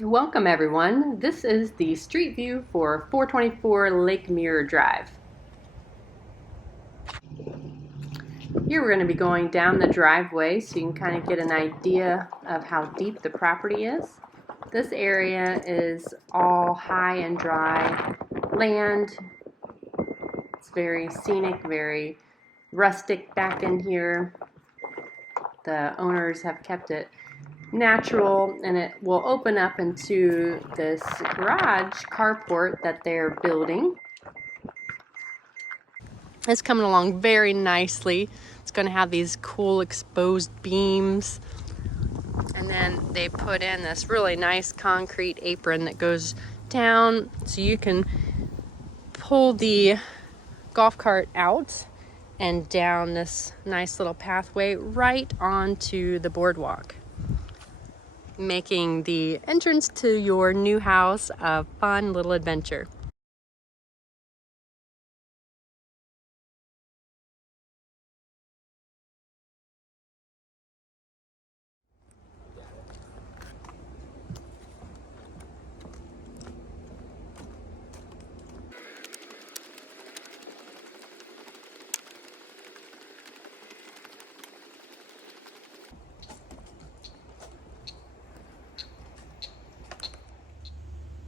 Welcome everyone. This is the street view for 424 Lake Mirror Drive. Here we're going to be going down the driveway so you can kind of get an idea of how deep the property is. This area is all high and dry land. It's very scenic, very rustic back in here. The owners have kept it natural, and it will open up into this garage carport that they're building. It's coming along very nicely. It's going to have these cool exposed beams, and then they put in this really nice concrete apron that goes down so you can pull the golf cart out and down this nice little pathway right onto the boardwalk, making the entrance to your new house a fun little adventure.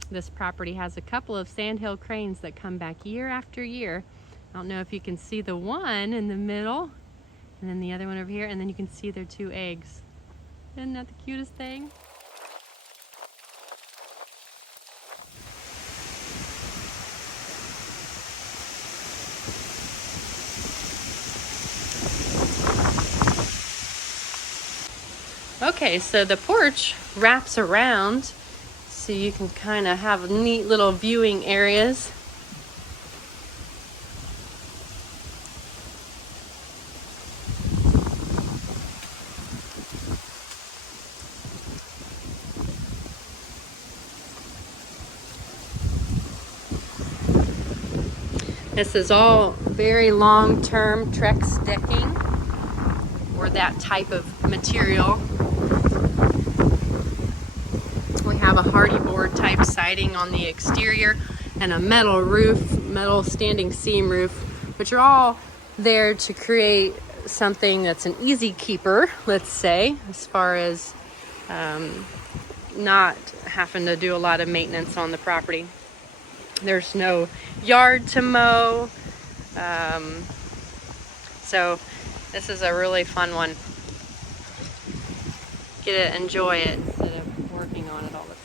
This property has a couple of sandhill cranes that come back year after year. I don't know if you can see the one in the middle, and then the other one over here, and then you can see their two eggs. Isn't that the cutest thing? Okay, so the porch wraps around so you can kind of have neat little viewing areas. This is all very long-term Trex decking, or that type of material. We have a hardy board type siding on the exterior and a metal roof, metal standing seam roof, which are all there to create something that's an easy keeper, let's say, as far as not having to do a lot of maintenance on the property. There's no yard to mow, so this is a really fun one. Get to enjoy it instead of working on it all the time.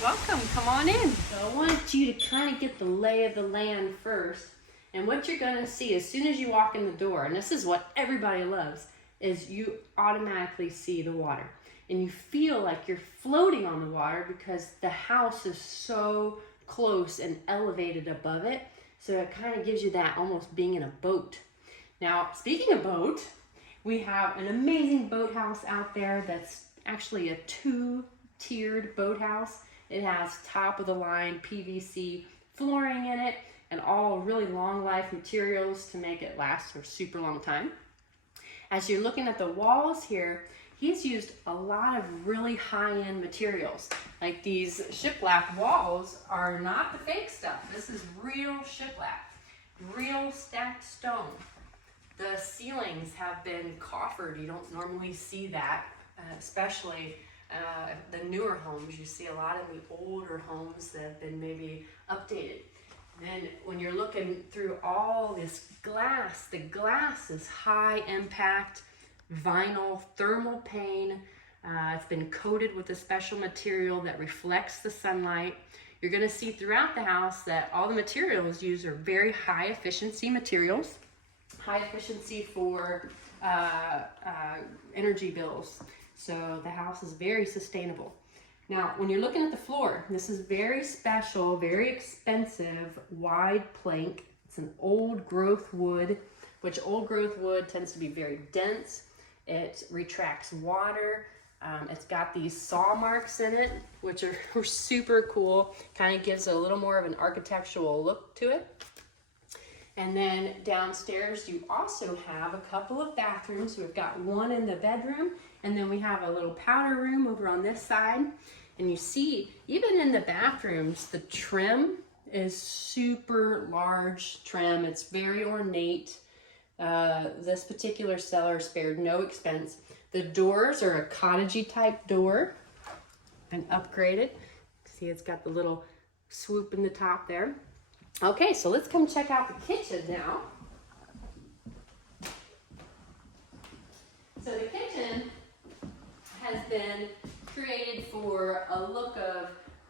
Welcome, come on in. So I want you to kind of get the lay of the land first. And what you're gonna see as soon as you walk in the door, and this is what everybody loves, is you automatically see the water. And you feel like you're floating on the water because the house is so close and elevated above it. So it kind of gives you that almost being in a boat. Now, speaking of boat, we have an amazing boathouse out there that's actually a two-tiered boathouse. It has top of the line PVC flooring in it, and all really long life materials to make it last for a super long time. As you're looking at the walls here, he's used a lot of really high-end materials. Like these shiplap walls are not the fake stuff. This is real shiplap, real stacked stone. The ceilings have been coffered. You don't normally see that, especially the newer homes. You see a lot of the older homes that have been maybe updated. And when you're looking through all this glass, the glass is high impact vinyl thermal pane. It's been coated with a special material that reflects the sunlight. You're going to see throughout the house that all the materials used are very high efficiency materials, high efficiency for energy bills. So the house is very sustainable. Now, when you're looking at the floor, this is very special, very expensive, wide plank. It's an old growth wood, which old growth wood tends to be very dense. It retracts water. It's got these saw marks in it, which are super cool. Kind of gives a little more of an architectural look to it. And then downstairs you also have a couple of bathrooms. We've got one in the bedroom, and then we have a little powder room over on this side. And you see, even in the bathrooms, the trim is super large trim. It's very ornate. This particular seller spared no expense. The doors are a cottagey type door and upgraded. See, it's got the little swoop in the top there. Okay, so let's come check out the kitchen now. So the kitchen has been created for a look of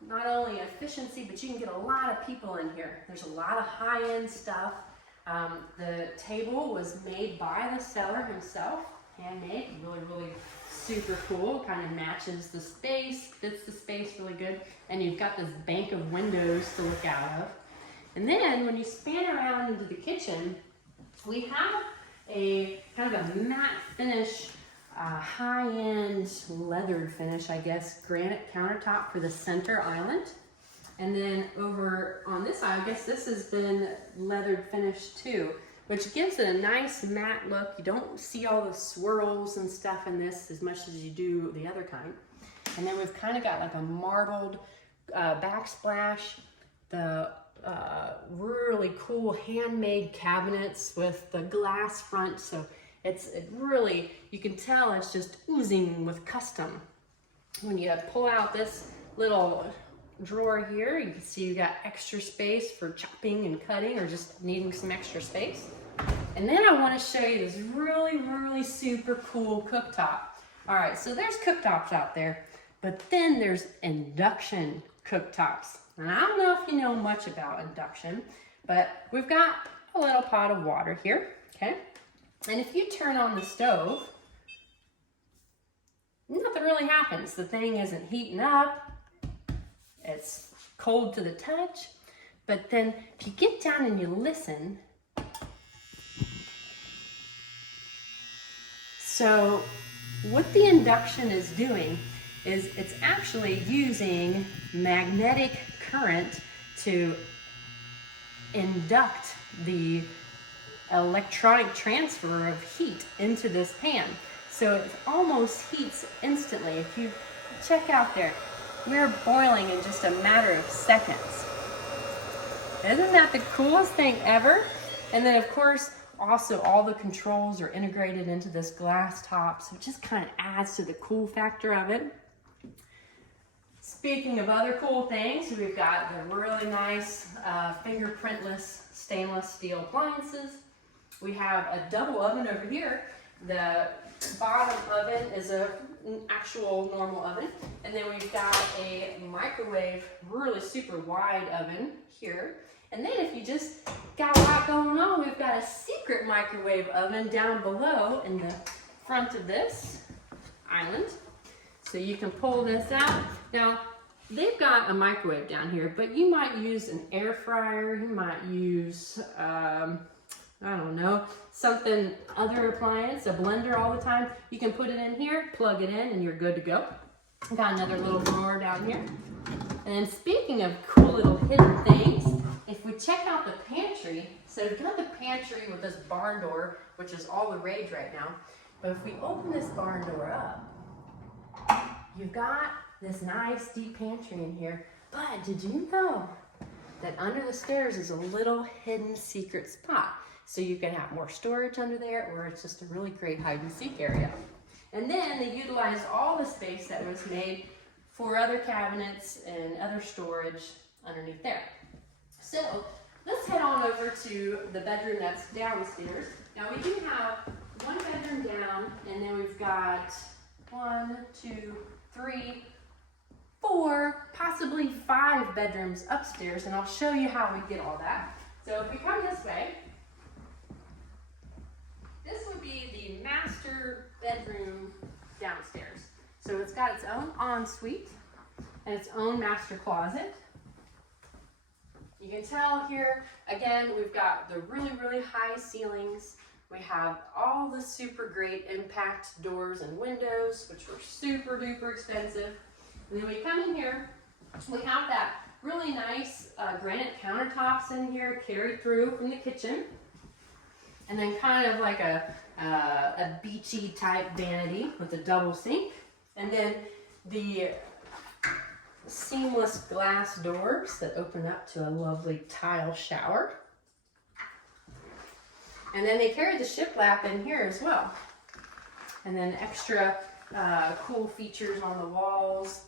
not only efficiency, but you can get a lot of people in here. There's a lot of high-end stuff. The table was made by the seller himself, handmade, really super cool. Kind of matches the space, fits the space really good. And you've got this bank of windows to look out of. And then when you span around into the kitchen, we have a kind of a matte finish, high-end leathered finish, I guess, granite countertop for the center island. And then over on this side, I guess this has been leathered finish too, which gives it a nice matte look. You don't see all the swirls and stuff in this as much as you do the other kind. And then we've kind of got like a marbled backsplash, the really cool handmade cabinets with the glass front. So it really, you can tell it's just oozing with custom. When you pull out this little drawer here, you can see you got extra space for chopping and cutting or just needing some extra space. And then I want to show you this really super cool cooktop. All right, so there's cooktops out there, but then there's induction cooktops. And I don't know if you know much about induction, but we've got a little pot of water here, okay? And if you turn on the stove, nothing really happens. The thing isn't heating up. It's cold to the touch. But then if you get down and you listen, so what the induction is doing is it's actually using magnetic current to induct the electronic transfer of heat into this pan. So it almost heats instantly. If you check out there, we're boiling in just a matter of seconds. Isn't that the coolest thing ever? And then of course, also all the controls are integrated into this glass top, so it just kind of adds to the cool factor of it. Speaking of other cool things, we've got the really nice fingerprintless stainless steel appliances. We have a double oven over here. The bottom oven is an actual normal oven. And then we've got a microwave, really super wide oven here. And then if you just got a lot going on, we've got a secret microwave oven down below in the front of this island. So you can pull this out. Now, they've got a microwave down here, but you might use an air fryer. You might use, I don't know, something, other appliance, a blender all the time. You can put it in here, plug it in, and you're good to go. Got another little drawer down here. And speaking of cool little hidden things, if we check out the pantry, so we've got the pantry with this barn door, which is all the rage right now. But if we open this barn door up, you've got this nice deep pantry in here. But did you know that under the stairs is a little hidden secret spot? So you can have more storage under there, or it's just a really great hide and seek area. And then they utilized all the space that was made for other cabinets and other storage underneath there. So let's head on over to the bedroom that's downstairs. Now we do have one bedroom down, and then we've got 1, 2, 3, 4, possibly 5 bedrooms upstairs, and I'll show you how we get all that. So if we come this way, this would be the master bedroom downstairs. So it's got its own ensuite and its own master closet. You can tell here, again, we've got the really high ceilings. We have all the super great impact doors and windows, which were super duper expensive. And then we come in here, we have that really nice granite countertops in here, carried through from the kitchen. And then kind of like a beachy type vanity with a double sink. And then the seamless glass doors that open up to a lovely tile shower. And then they carry the shiplap in here as well. And then extra cool features on the walls.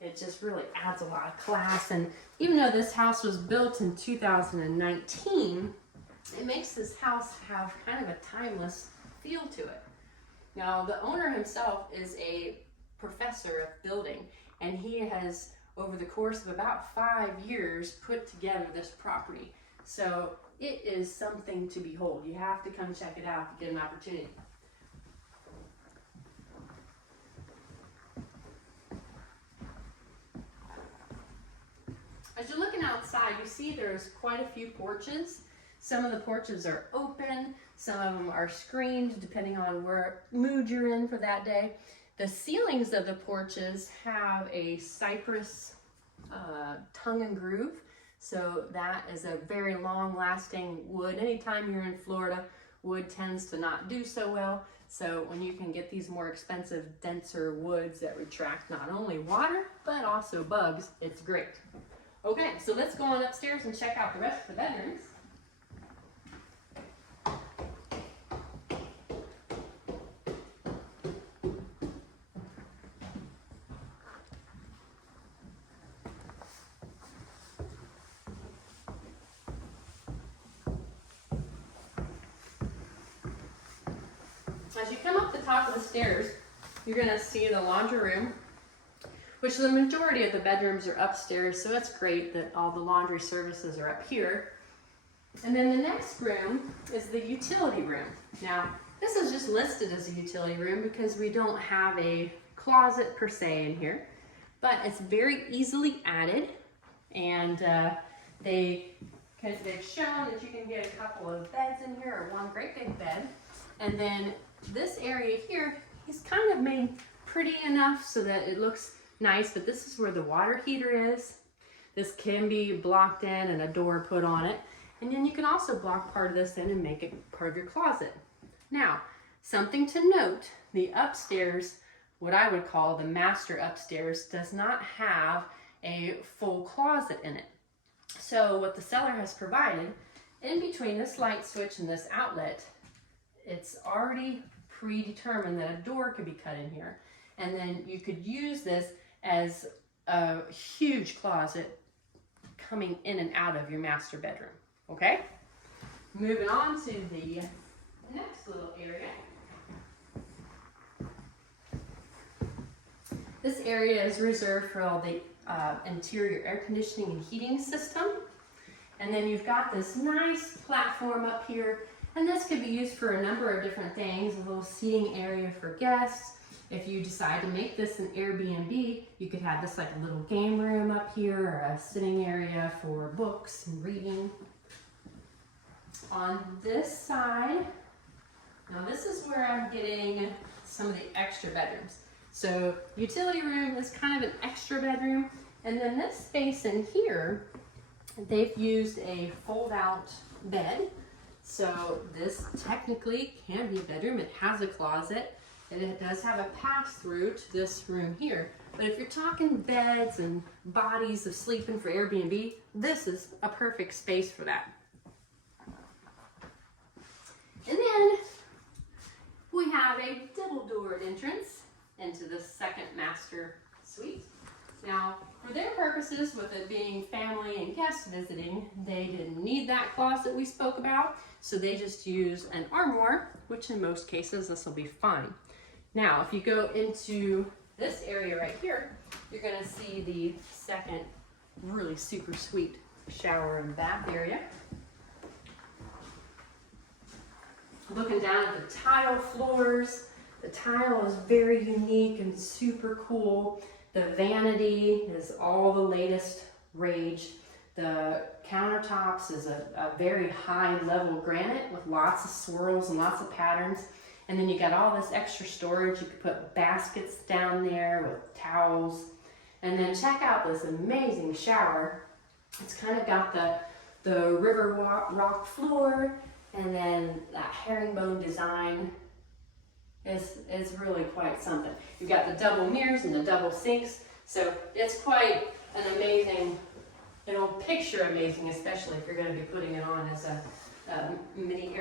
It just really adds a lot of class. And even though this house was built in 2019, it makes this house have kind of a timeless feel to it. Now, the owner himself is a professor of building, and he has, over the course of about 5 years, put together this property. So it is something to behold. You have to come check it out to get an opportunity. As you're looking outside, you see there's quite a few porches. Some of the porches are open, some of them are screened depending on what mood you're in for that day. The ceilings of the porches have a cypress tongue and groove, so that is a very long-lasting wood. Anytime you're in Florida, wood tends to not do so well, so when you can get these more expensive, denser woods that retract not only water, but also bugs, it's great. Okay, so let's go on upstairs and check out the rest of the bedrooms. As you come up the top of the stairs, you're going to see the laundry room, which the majority of the bedrooms are upstairs, so it's great that all the laundry services are up here. And then the next room is the utility room. Now, this is just listed as a utility room because we don't have a closet per se in here, but it's very easily added, and they've shown that you can get a couple of beds in here, or one great big bed. And then this area here is kind of made pretty enough so that it looks nice, but this is where the water heater is. This can be blocked in and a door put on it. And then you can also block part of this in and make it part of your closet. Now, something to note, the upstairs, what I would call the master upstairs, does not have a full closet in it. So what the seller has provided, in between this light switch and this outlet, it's already predetermined that a door could be cut in here. And then you could use this as a huge closet coming in and out of your master bedroom. Okay? Moving on to the next little area. This area is reserved for all the interior air conditioning and heating system. And then you've got this nice platform up here. And this could be used for a number of different things, a little seating area for guests. If you decide to make this an Airbnb, you could have this like a little game room up here, or a sitting area for books and reading. On this side, now this is where I'm getting some of the extra bedrooms. So utility room is kind of an extra bedroom. And then this space in here, they've used a fold-out bed. So this technically can be a bedroom. It has a closet, and it does have a pass-through to this room here. But if you're talking beds and bodies of sleeping for Airbnb, this is a perfect space for that. And then we have a double-doored entrance into the second master suite. Now, for their purposes, with it being family and guests visiting, they didn't need that closet we spoke about, so they just use an armoire, which in most cases, this will be fine. Now, if you go into this area right here, you're gonna see the second really super sweet shower and bath area. Looking down at the tile floors, the tile is very unique and super cool. The vanity is all the latest rage. The countertops is a very high level granite with lots of swirls and lots of patterns. And then you got all this extra storage. You could put baskets down there with towels. And then check out this amazing shower. It's kind of got the river rock floor, and then that herringbone design is really quite something. You've got the double mirrors and the double sinks, so it's quite an amazing, it'll picture amazing, especially if you're going to be putting it on as a mini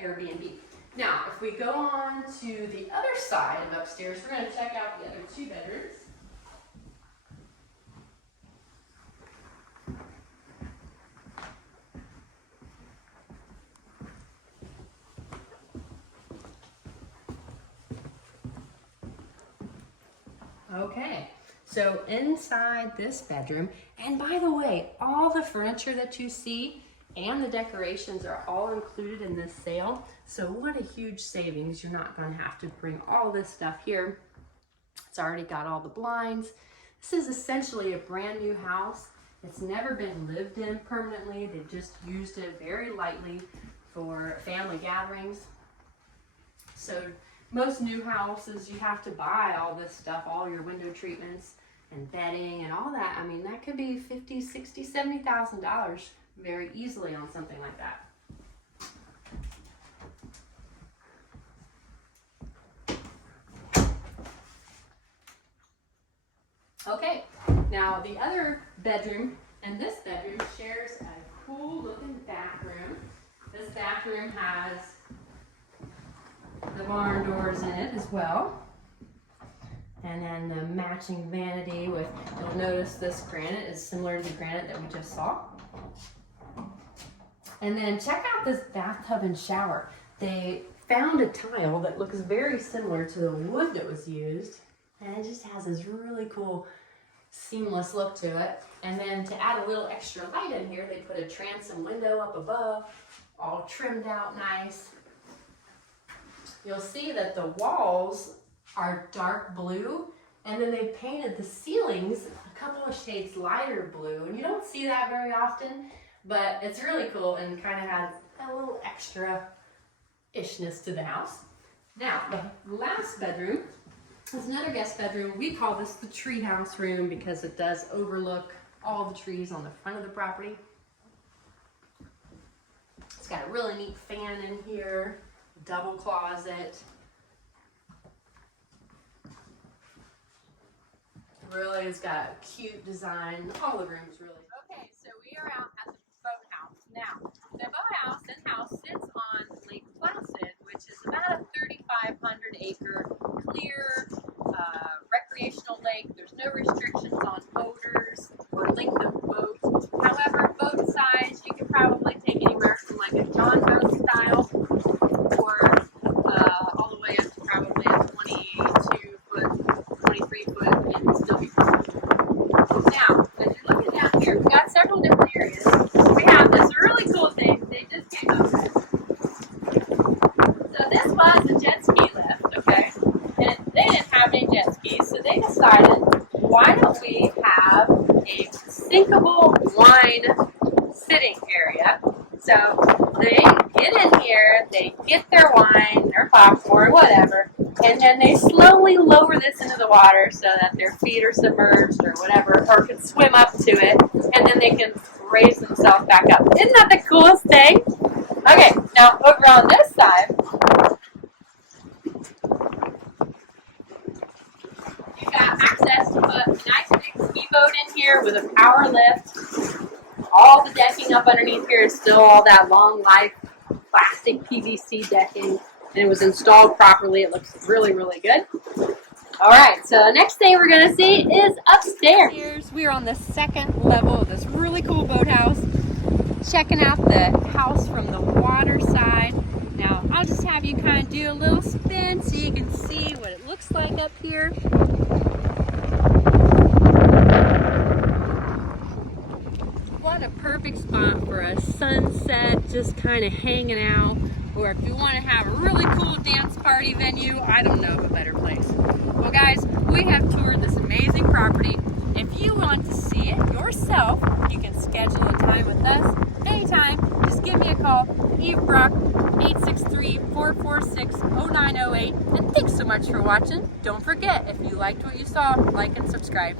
Airbnb. Now, if we go on to the other side of upstairs, we're going to check out the other 2 bedrooms. Okay, so inside this bedroom, and by the way, all the furniture that you see and the decorations are all included in this sale. So what a huge savings. You're not going to have to bring all this stuff here. It's already got all the blinds. This is essentially a brand new house. It's never been lived in permanently. They've just used it very lightly for family gatherings. So most new houses, you have to buy all this stuff, all your window treatments and bedding and all that. I mean, that could be $50,000, $60,000, $70,000 very easily on something like that. Okay, now the other bedroom and this bedroom shares a cool looking bathroom. This bathroom has the barn doors in it as well. And then the matching vanity with, you'll notice this granite is similar to the granite that we just saw. And then check out this bathtub and shower. They found a tile that looks very similar to the wood that was used. And it just has this really cool seamless look to it. And then to add a little extra light in here, they put a transom window up above, all trimmed out nice. You'll see that the walls are dark blue, and then they painted the ceilings a couple of shades lighter blue, and you don't see that very often, but it's really cool and kind of has a little extra ishness to the house. Now, the last bedroom is another guest bedroom. We call this the treehouse room because it does overlook all the trees on the front of the property. It's got a really neat fan in here, double closet. Really has got a cute design. All the rooms really. Okay, so we are out at the boathouse. Now, the boathouse in-house sits on Lake Placid, which is about a 3,500 acre clear recreational lake. There's no restrictions on motors or length of boat. However, boat size, you can probably take anywhere from like a John boat style or all the way up to probably a 22 foot, 23 foot and still be fun. Now, as you're looking down here, we've got several different areas. We have this really cool thing. They just came up with. So this was a jet ski lift, okay? And they didn't have any jet skis, so they decided, why don't we have a sinkable wine sitting area? So they get in here, they get their wine, their popcorn, whatever, and then they slowly lower this into the water so that their feet are submerged or whatever, or can swim up to it, and then they can raise themselves back up. Isn't that the coolest thing? Okay, now over on this side, you've got access to put a nice big ski boat in here with a power lift. All the decking up underneath here is still all that long life plastic PVC decking, and it was installed properly. It looks really, really good. All right, so the next thing we're going to see is upstairs. We are on the second level of this really cool boathouse, checking out the house from the water side. Now, I'll just have you kind of do a little spin so you can see what it looks like up here. What a perfect spot for a sunset, just kind of hanging out, or if you want to have a really cool dance party venue, I don't know of a better place. Well guys, we have toured this amazing property. If you want to see it yourself, you can schedule a time with us anytime. Just give me a call, Eve Brock, 863-446-0908. And thanks so much for watching. Don't forget, if you liked what you saw, like and subscribe.